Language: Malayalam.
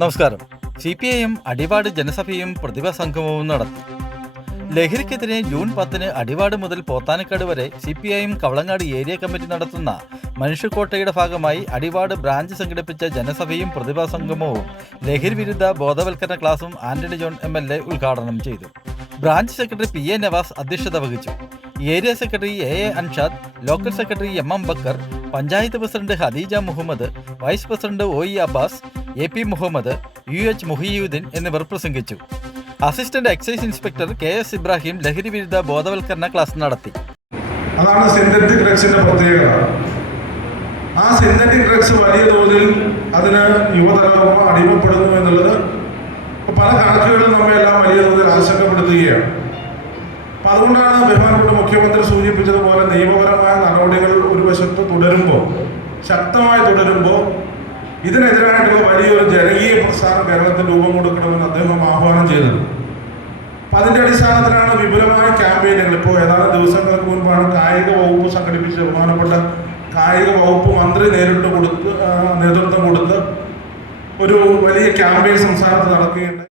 നമസ്കാരം. സി പി ഐയും അടിവാട് ജനസഭയും പ്രതിഭാ സംഗമവും നടത്തി. ലഹരിക്കെതിരെ ജൂൺ പത്തിന് അടിവാട് മുതൽ പോത്താനക്കാട് വരെ C P I M Kavalangad area committee നടത്തുന്ന മനുഷ്യക്കോട്ടയുടെ ഭാഗമായി അടിവാട് ബ്രാഞ്ച് സംഘടിപ്പിച്ച ജനസഭയും പ്രതിഭാ സംഗമവും ലഹരി വിരുദ്ധ ബോധവൽക്കരണ ക്ലാസും ആന്റണി ജോൺ എ ഉദ്ഘാടനം ചെയ്തു. Branch secretary P A Navas അധ്യക്ഷത വഹിച്ചു. Area secretary A A Anshad local secretary M M Bakkar panchayat president Hadeeja Muhammad vice president O E Abbas A P Muhammad U H Muhiyuddin എന്നിവർ പ്രസംഗിച്ചു. Assistant excise inspector K S Ibrahim ലഹരി വിരുദ്ധ ബോധവൽക്കരണ ക്ലാസ് നടത്തി. അതാണ് സിന്തറ്റിക് ഡ്രഗ്സിന്റെ പ്രത്യേകത. ആ സിന്തറ്റിക് ഡ്രഗ്സ് വലിയ തോതിൽ അതിന് യുവതലമുറ അടിമപ്പെടുന്നു എന്നുള്ളത് പല കണക്കുകളും നമ്മെ അതുകൊണ്ടാണ് ബഹുമാനപ്പെട്ട മുഖ്യമന്ത്രി സൂചിപ്പിച്ചതുപോലെ നിയമപരമായ നടപടികൾ ഒരു വശത്ത് തുടരുമ്പോൾ ശക്തമായി തുടരുമ്പോൾ ഇതിനെതിരായിട്ടുള്ള വലിയൊരു ജനകീയ പ്രസ്ഥാനം കേരളത്തിൽ രൂപം കൊടുക്കണമെന്ന് അദ്ദേഹം ആഹ്വാനം ചെയ്തത്. അപ്പൊ അതിന്റെ അടിസ്ഥാനത്തിലാണ് വിപുലമായ ക്യാമ്പയിനുകൾ. ഇപ്പോൾ ഏതാനും ദിവസങ്ങൾക്ക് മുൻപാണ് കായിക വകുപ്പ് സംഘടിപ്പിച്ച ബഹുമാനപ്പെട്ട കായിക വകുപ്പ് മന്ത്രി നേരിട്ട് കൊടുത്ത് നേതൃത്വം കൊടുത്ത് ഒരു വലിയ ക്യാമ്പയിൻ സംസ്ഥാനത്ത് നടക്കുകയുണ്ട്